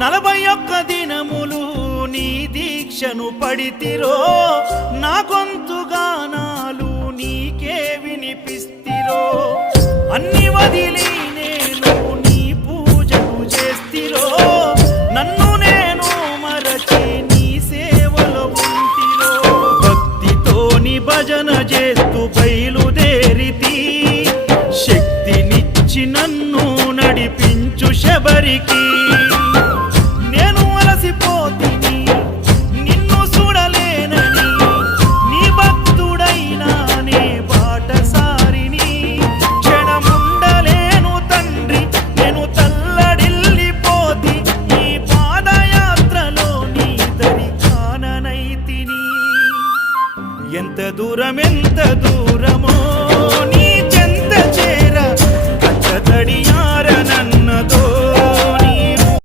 41 దినములు నీ దీక్షను పడితిరో, నా గొంతు గానాలు నీకే వినిపిస్తిరో. అన్ని వదిలి నేను నీ పూజలు చేస్తిరో, నన్ను నేను మరచి నీ సేవలో ఉంటిరో. భక్తితోని భజన చేస్తూ బయలుదేరితి, శక్తినిచ్చి నన్ను నడిపించు శబరికి. నేను అలసిపోతిని నిన్ను చూడలేనని, నీ భక్తుడైనా నే బాటసారిని. క్షణముండలేను తండ్రి నేను తల్లడిల్లిపోతి, ఈ పాదయాత్రలో నీ దరి కాననైతిని. ఎంత దూరం